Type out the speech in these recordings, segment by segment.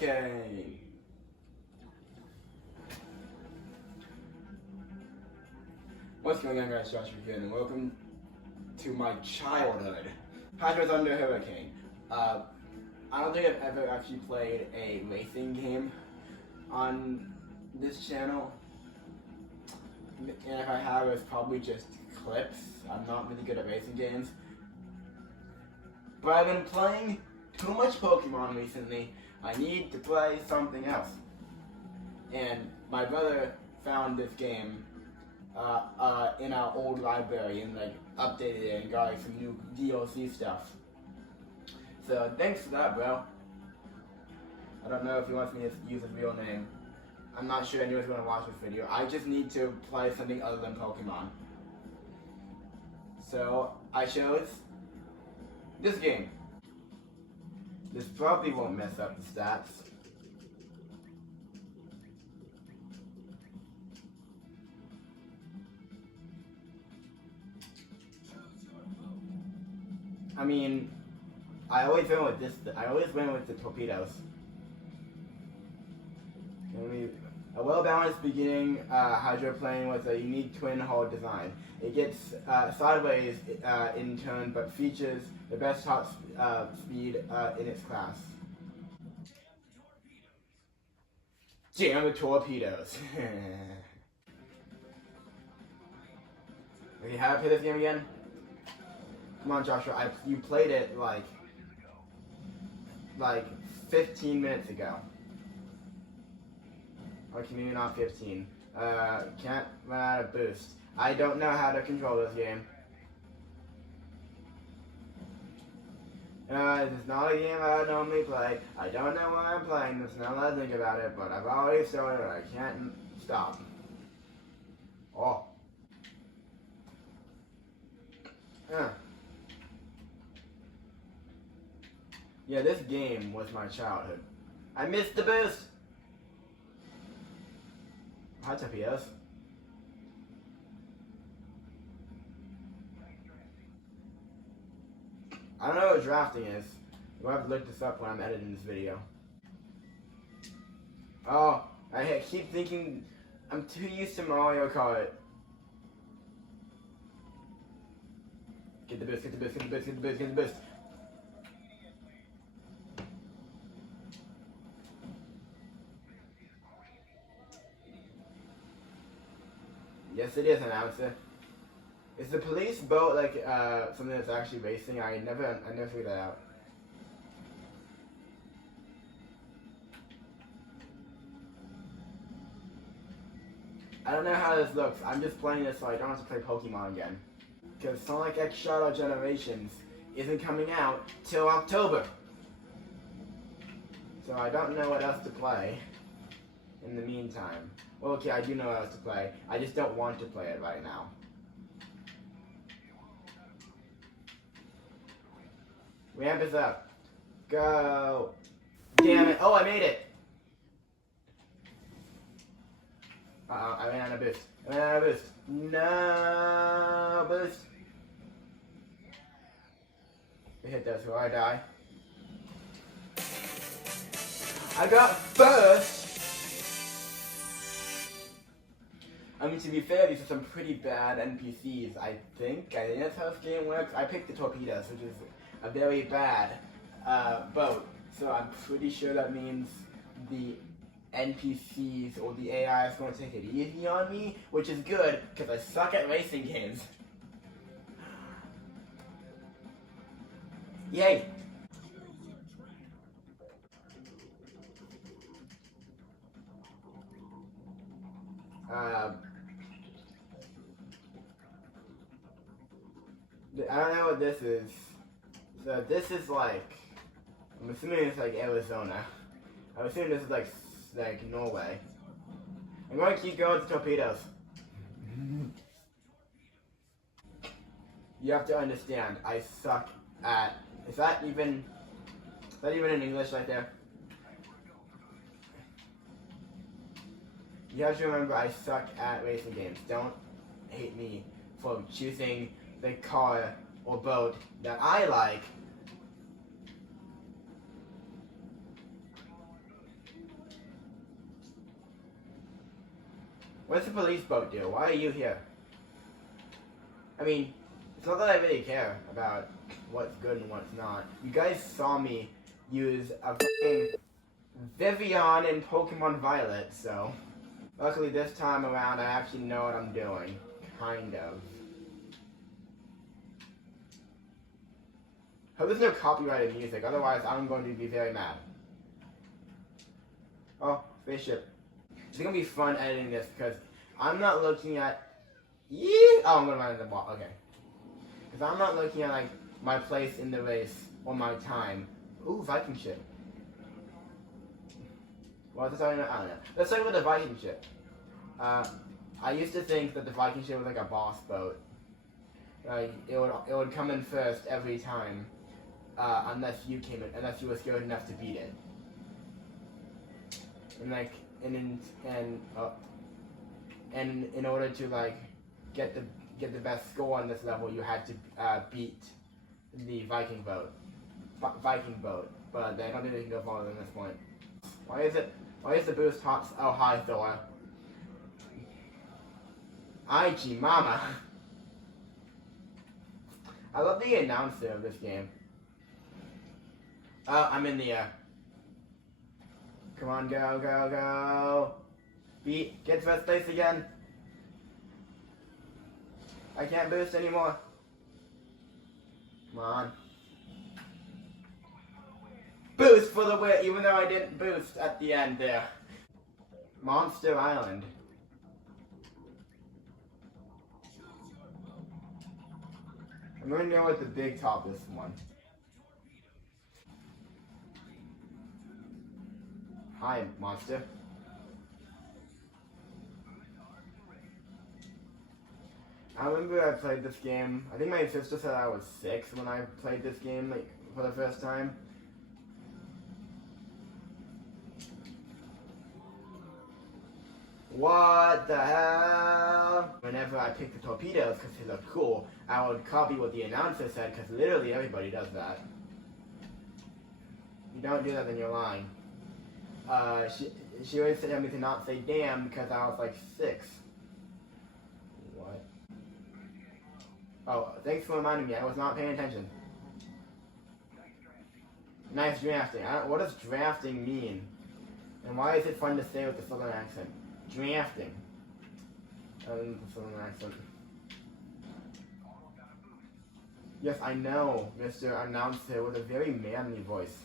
hurricane. What's going on, guys? Josh again, and welcome to my childhood. Hydro Thunder Hurricane. I don't think I've ever actually played a racing game on this channel. And if I have, it's probably just clips. I'm not really good at racing games. But I've been playing too much Pokemon recently. I need to play something else. And my brother found this game in our old library and updated it and got some new DLC stuff. So thanks for that, bro. I don't know if he wants me to use his real name. I'm not sure anyone's gonna watch this video. I just need to play something other than Pokemon. So I chose this game. This probably won't mess up the stats. I mean, I always win with this. I always win with the torpedoes. A well-balanced beginning hydroplane with a unique twin-hull design. It gets sideways in turn, but features the best top speed in its class. Jam the torpedoes. Okay, how do I play this game again? Come on, Joshua. You played it like 15 minutes ago. Or maybe not 15. Can't run out of boost. I don't know how to control this game. This is not a game I normally play. I don't know why I'm playing this now that I think about it, but I've already started. I can't stop. Oh. Yeah, this game was my childhood. I missed the boost! Hi, torpedoes. I don't know what drafting is. We'll have to look this up when I'm editing this video. Oh, I keep thinking I'm too used to Mario Kart. Get the boost, get the boost, get the boost, get the boost, get the boost. Yes, it is, announcer. Is the police boat something that's actually racing? I never figured that out. I don't know how this looks. I'm just playing this so I don't have to play Pokemon again. Because Sonic X Shadow Generations isn't coming out till October. So I don't know what else to play in the meantime. Well, okay, I do know what else to play. I just don't want to play it right now. Ramp is up. Go. Damn it. Oh, I made it. Uh-oh, I ran out of boost. I ran out of boost. No boost. We hit those, will I die? I got first! I mean, to be fair, these are some pretty bad NPCs, I think. I think that's how this game works. I picked the torpedoes, which is a very bad boat. So I'm pretty sure that means the NPCs or the AI is going to take it easy on me, which is good, because I suck at racing games. Yay! I don't know what this is. So this is I'm assuming it's Arizona. I'm assuming this is like Norway. I'm going to keep going to torpedoes. You have to understand, I suck at, is that even in English right there? You have to remember I suck at racing games. Don't hate me for choosing the car or boat that I like What's the police boat do? Why are you here? I mean, it's not that I really care about what's good and what's not. You guys saw me use a fucking Vivian in Pokemon Violet, so... Luckily this time around I actually know what I'm doing. Kind of. Hope there's no copyrighted music, otherwise I'm going to be very mad. Oh, spaceship. It's gonna be fun editing this because I'm not looking at... Oh, I'm gonna run into the wall, okay. Because I'm not looking at, like, my place in the race or my time. Ooh, Viking ship. Well, I don't know. Let's start with the Viking ship. I used to think that the Viking ship was like a boss boat. It would come in first every time, unless you were skilled enough to beat it. And in order to like get the best score on this level, you had to beat the Viking boat. But I don't think they can go farther than this point. Why is the boost hot? Oh, hi, Thor. Aichi Mama. I love the announcer of this game. Oh, I'm in the air. Come on, go, go, go. Get first place again. I can't boost anymore. Come on. Boost for the win, even though I didn't boost at the end there. Monster Island. I'm going to go with the big top this one. Hi, monster. I remember I played this game. I think my sister said I was 6 when I played this game, like, for the first time. What the hell? Whenever I pick the torpedoes because they look cool, I would copy what the announcer said because literally everybody does that. You don't do that, then you're lying. She always said me to not say damn because I was like 6. What? Oh, thanks for reminding me. I was not paying attention. Nice drafting. What does drafting mean? And why is it fun to say with the southern accent? Drafting. The southern accent. Yes, I know, Mr. Announcer with a very manly voice.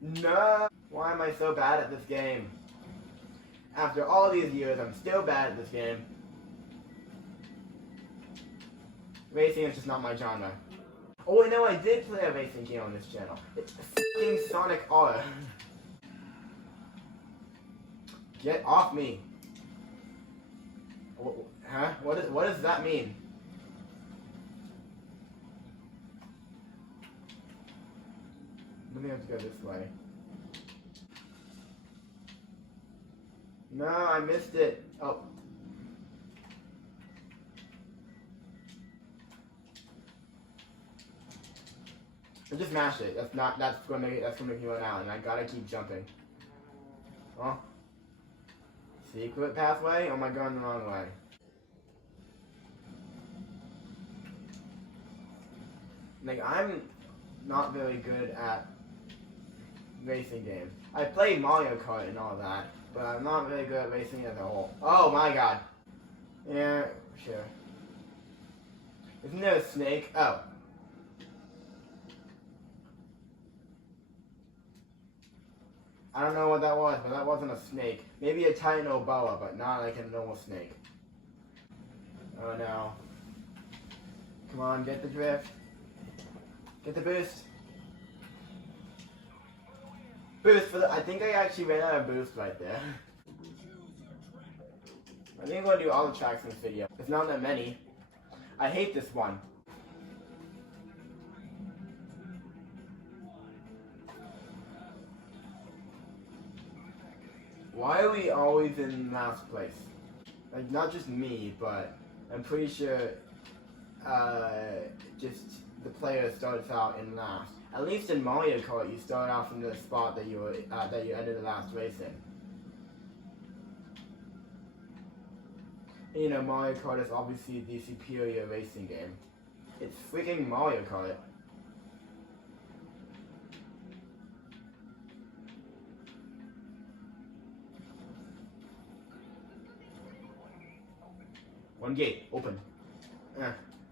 No! Why am I so bad at this game? After all these years, I'm still bad at this game. Racing is just not my genre. Oh, no, I did play a racing game on this channel. It's f***ing Sonic R. Get off me. Huh? What does that mean? Let me have to go this way. No, I missed it. Oh. I just mashed it. That's gonna make me run out, and I gotta keep jumping. Oh. Secret pathway? Oh, am I going the wrong way? Like, I'm not very good at racing games. I play Mario Kart and all that, but I'm not very good at racing as a whole. Oh my god. Yeah, sure. Isn't there a snake? Oh. I don't know what that was, but that wasn't a snake. Maybe a tiny boa, but not like a normal snake. Oh no. Come on, get the drift. Get the boost. Boost for the... I think I actually ran out of boost right there. I think I'm going to do all the tracks in this video. There's not that many. I hate this one. Why are we always in last place? Like, not just me, but I'm pretty sure just the player starts out in last. At least in Mario Kart, you start out from the spot that you ended the last race in. You know, Mario Kart is obviously the superior racing game. It's freaking Mario Kart. One gate, open.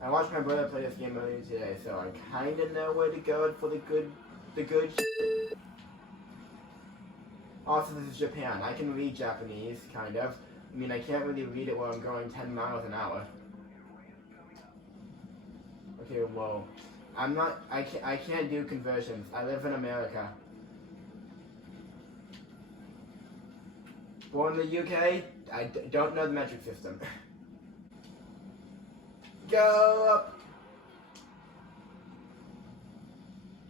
I watched my brother play this game earlier today, so I kinda know where to go for the good Also, this is Japan. I can read Japanese, kind of. I mean, I can't really read it while I'm going 10 miles an hour. Okay, whoa. I can't do conversions. I live in America. Born in the UK, I don't know the metric system. Go up!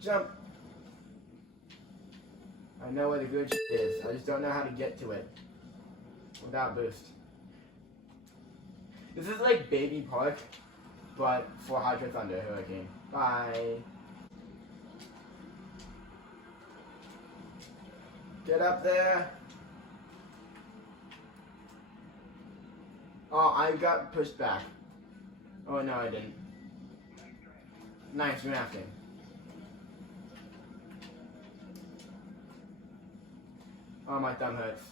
Jump! I know where the good is. I just don't know how to get to it without boost. This is like Baby Park, but for Hydro Thunder Hurricane. Bye. Get up there. Oh, I got pushed back. Oh, no, I didn't. Nice drafting. Oh, my thumb hurts.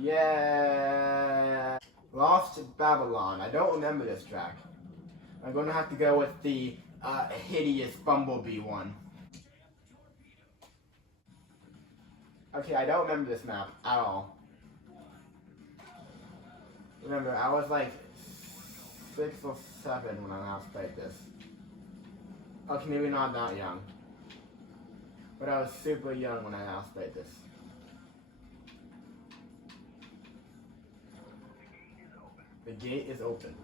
Yeah. Lost Babylon. I don't remember this track. I'm gonna have to go with the hideous Bumblebee one. Okay, I don't remember this map at all. Remember, I was like 6 or 7 when I last played this. Okay, maybe not that young. But I was super young when I last played this. The gate is open.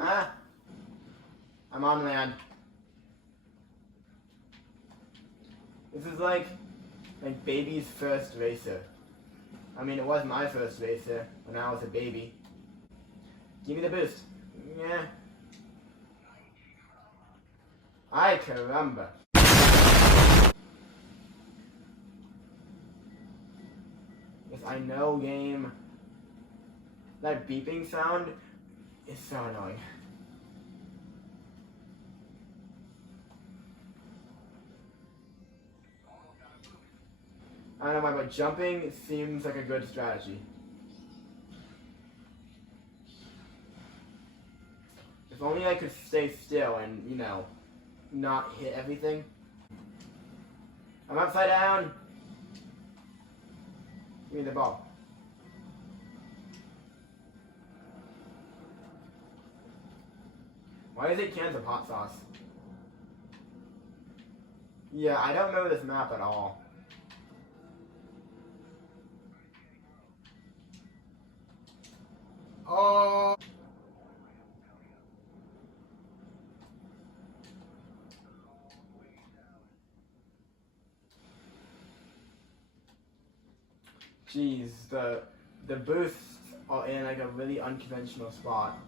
Ah! I'm on land. This is like baby's first racer. I mean, it was my first racer when I was a baby. Give me the boost. Yeah. Ay, caramba. Yes, I know, game. That beeping sound is so annoying. I don't know why, but jumping seems like a good strategy. If only I could stay still and, you know, not hit everything. I'm upside down! Give me the ball. Why is it cans of hot sauce? Yeah, I don't remember this map at all. Oh! Jeez, the boosts are in like a really unconventional spot.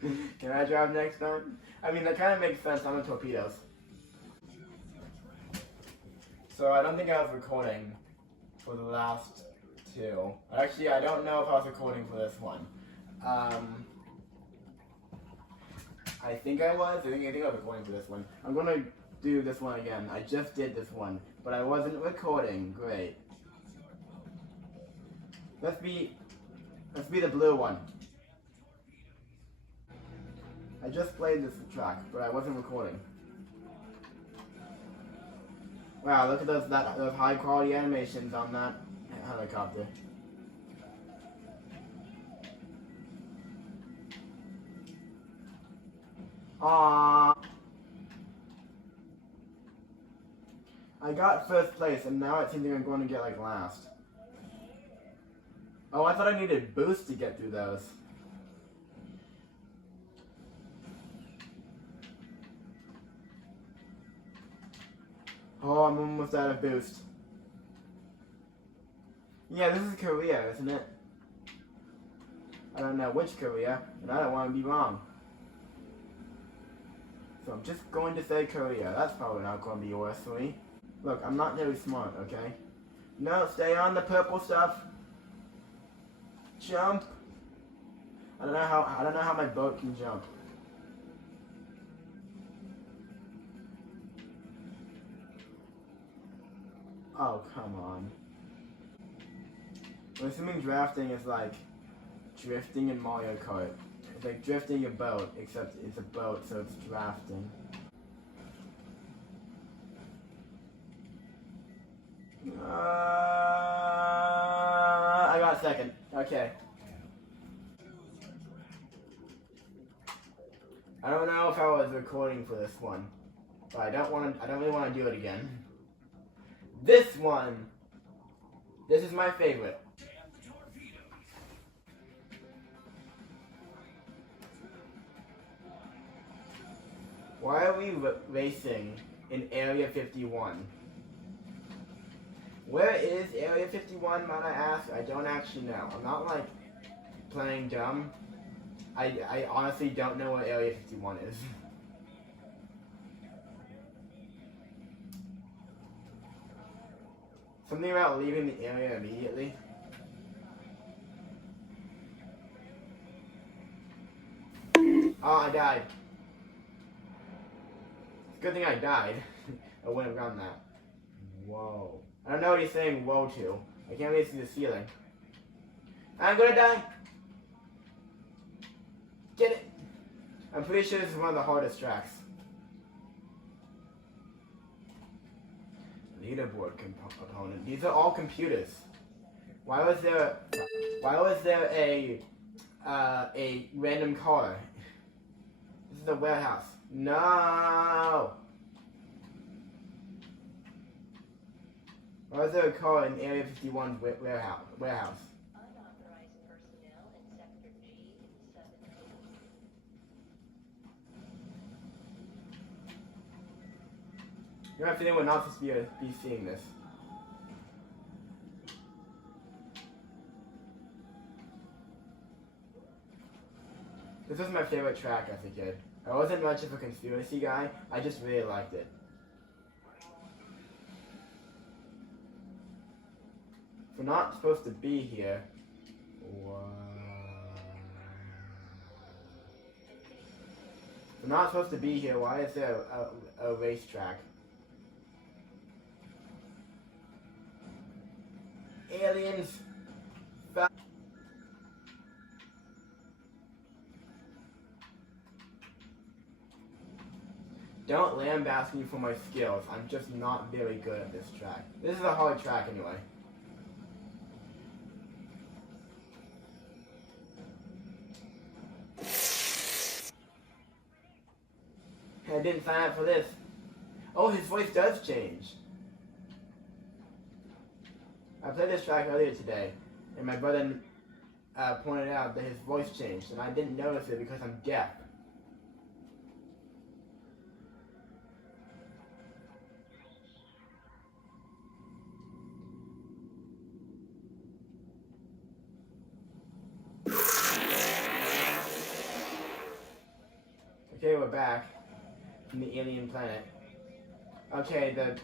Can I drive next time? I mean, that kind of makes sense. I'm in torpedoes. So I don't think I was recording for the last two. Actually, I don't know if I was recording for this one. I think I was. I think I was recording for this one. I'm gonna do this one again. I just did this one, but I wasn't recording. Great. Let's be the blue one. I just played this track, but I wasn't recording. Wow, look at those high quality animations on that helicopter. Aww. I got first place, and now it seems like I'm going to get like last. Oh, I thought I needed boost to get through those. Oh, I'm almost out of boost. Yeah, this is Korea, isn't it? I don't know which Korea, and I don't want to be wrong. So I'm just going to say Korea. That's probably not going to be worse for me. Look, I'm not very smart, okay? No, stay on the purple stuff. Jump. I don't know how my boat can jump. Oh, come on. I'm assuming drafting is like drifting in Mario Kart. It's like drifting a boat, except it's a boat, so it's drafting. I got second. Okay. I don't know if I was recording for this one, but I don't really want to do it again. This one. This is my favorite. Why are we racing in Area 51? Where is Area 51, might I ask? I don't actually know. I'm not like playing dumb. I honestly don't know what Area 51 is. Something about leaving the area immediately. Oh, I died. It's a good thing I died. I wouldn't have gotten that. Whoa. I don't know what he's saying whoa to. I can't really see the ceiling. I'm gonna die! Get it! I'm pretty sure this is one of the hardest tracks. Leaderboard opponent. These are all computers. Why was there a random car? This is a warehouse. No! Why was there a car in Area 51's warehouse? Unauthorized personnel in Sector G7. You have a feeling we're not supposed to be seeing this. This was my favorite track as a kid. I wasn't much of a conspiracy guy, I just really liked it. We're not supposed to be here. What? We're not supposed to be here. Why is there a racetrack? Aliens. Don't lambaste me for my skills. I'm just not very good at this track. This is a hard track anyway. I didn't sign up for this. Oh, his voice does change. I played this track earlier today, and my brother pointed out that his voice changed, and I didn't notice it because I'm deaf. Okay, we're back from the alien planet. Okay, the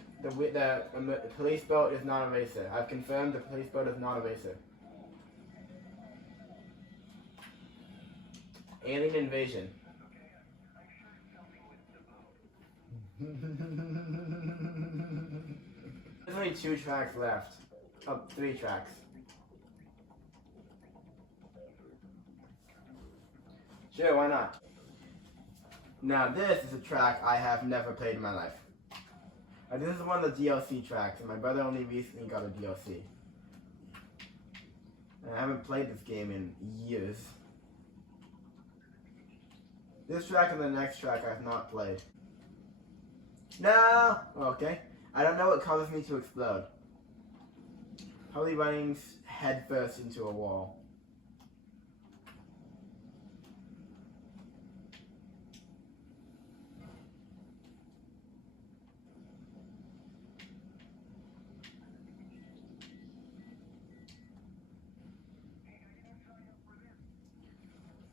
police boat is not a racer. I've confirmed the police boat is not a racer. Alien invasion. There's only 2 tracks left. Oh, 3 tracks. Sure, why not? Now this is a track I have never played in my life. This is one of the DLC tracks, and my brother only recently got a DLC. And I haven't played this game in years. This track and the next track I've not played. No! Okay. I don't know what causes me to explode. Probably running headfirst into a wall.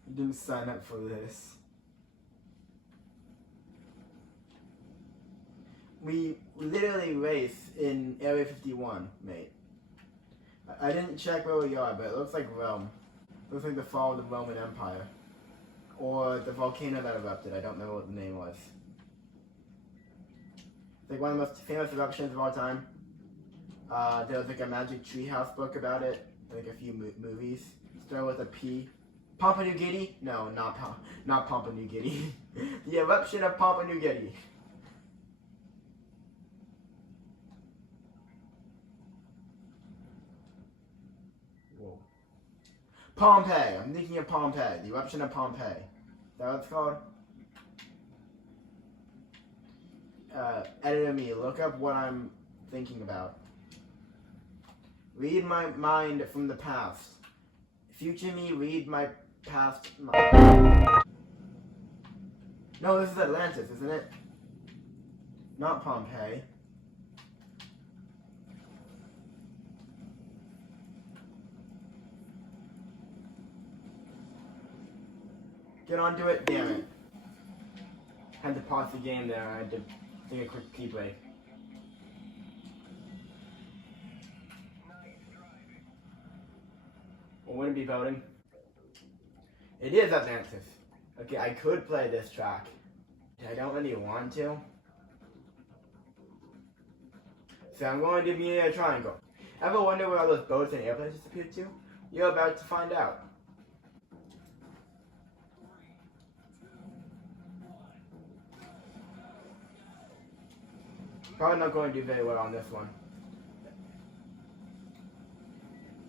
You didn't sign up for this. We literally race in Area 51, mate. I didn't check where we are, but it looks like Rome. It looks like the fall of the Roman Empire. Or the volcano that erupted. I don't know what the name was. It's like one of the most famous eruptions of all time. There was like a Magic Treehouse book about it. Like a few movies. Start with a P. Papua New Guinea? No, not Papua New Guinea. The eruption of Papua New Guinea. Whoa. Pompeii. I'm thinking of Pompeii. The eruption of Pompeii. Is that what it's called? Editor me, look up what I'm thinking about. Read my mind from the past. Future me, read my past mind. No, this is Atlantis, isn't it? Not Pompeii. Get onto it, damn it. Had to pause the game there, I had to take a quick pee break. Well, wouldn't be voting. It is Atlantis. Okay, I could play this track. I don't really want to. So I'm going to be in a triangle. Ever wonder where all those boats and airplanes disappeared to? You're about to find out. Probably not going to do very well on this one.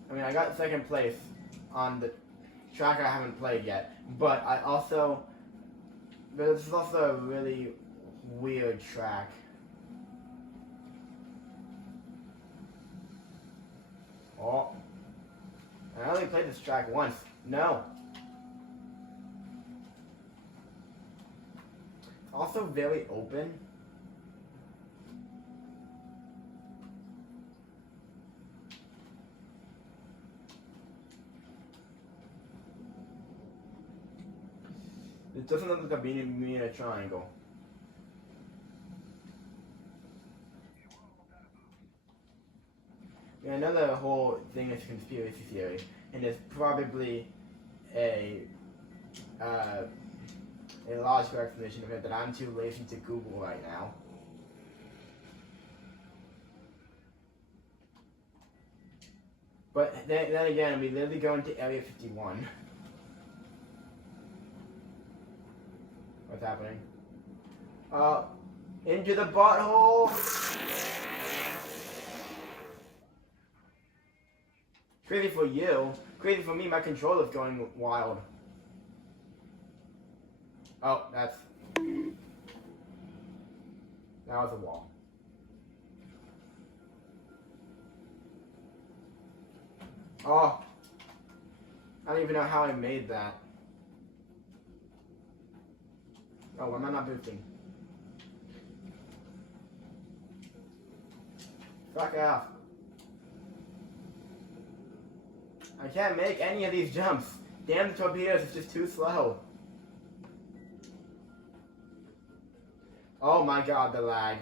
I mean, I got second place on the track I haven't played yet, but this is also a really weird track. Oh, I only played this track once. No. Also very open. It doesn't look like me in a triangle. Yeah, another whole thing is conspiracy theory, and there's probably a logical explanation of it that I'm too lazy to Google right now. But then again, we literally go into Area 51. What's happening? Into the butthole! Crazy for you. Crazy for me, my controller's going wild. Oh, that was a wall. Oh. I don't even know how I made that. Oh, why am I not boosting? Fuck off. I can't make any of these jumps. Damn, the torpedoes is just too slow. Oh my god, the lag.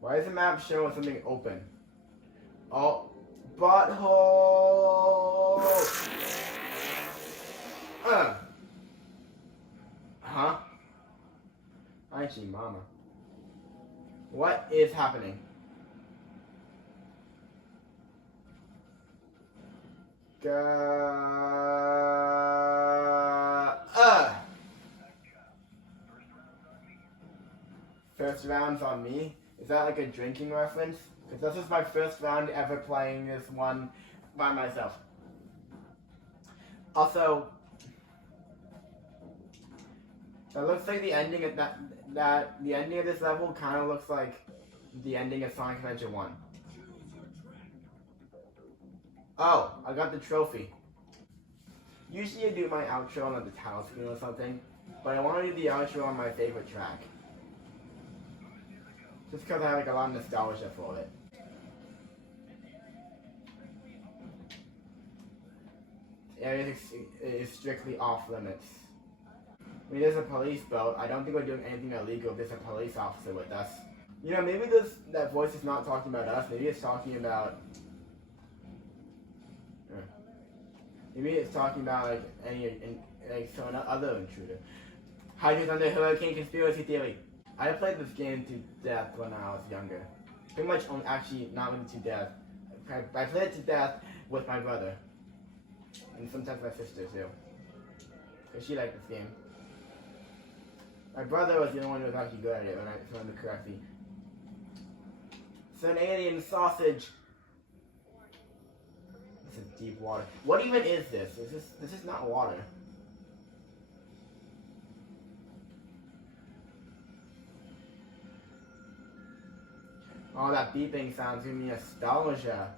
Why is the map showing something open? Oh, butthole! Huh? Aichi mama. What is happening? First round's on me? Is that like a drinking reference? Because this is my first round ever playing this one by myself. Also, that looks like the ending of the ending of this level kind of looks like the ending of Sonic Adventure 1. Oh, I got the trophy. Usually I do my outro on like the title screen or something, but I want to do the outro on my favorite track. Just because I have like a lot of nostalgia for it. The area is strictly off limits. I mean, there's a police boat. I don't think we're doing anything illegal if there's a police officer with us. You know, maybe that voice is not talking about us. Maybe it's talking about... Maybe it's talking about like some other intruder. Hydras under Hurricane Conspiracy Theory. I played this game to death when I was younger. Pretty much, actually, not really to death. I played it to death with my brother. And sometimes my sister too. Because she liked this game. My brother was the only one who was actually good at it, when I remember correctly. It's an alien sausage. This is deep water. What even is this? This is not water. Oh, that beeping sounds giving me nostalgia.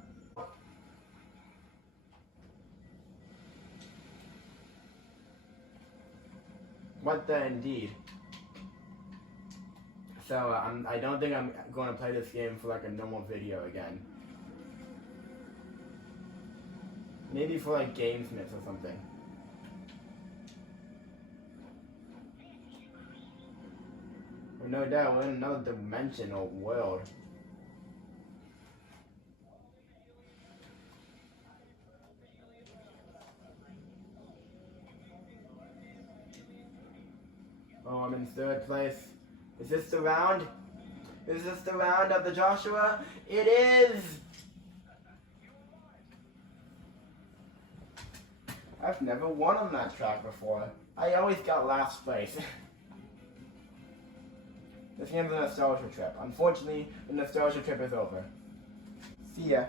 What the indeed? So I don't think I'm going to play this game for like a normal video again. Maybe for like Gamesmith or something. Or no doubt we're in another dimension or world. Oh, I'm in third place. Is this the round? Is this the round of the Joshua? It is! I've never won on that track before. I always got last place. This game's a nostalgia trip. Unfortunately, the nostalgia trip is over. See ya.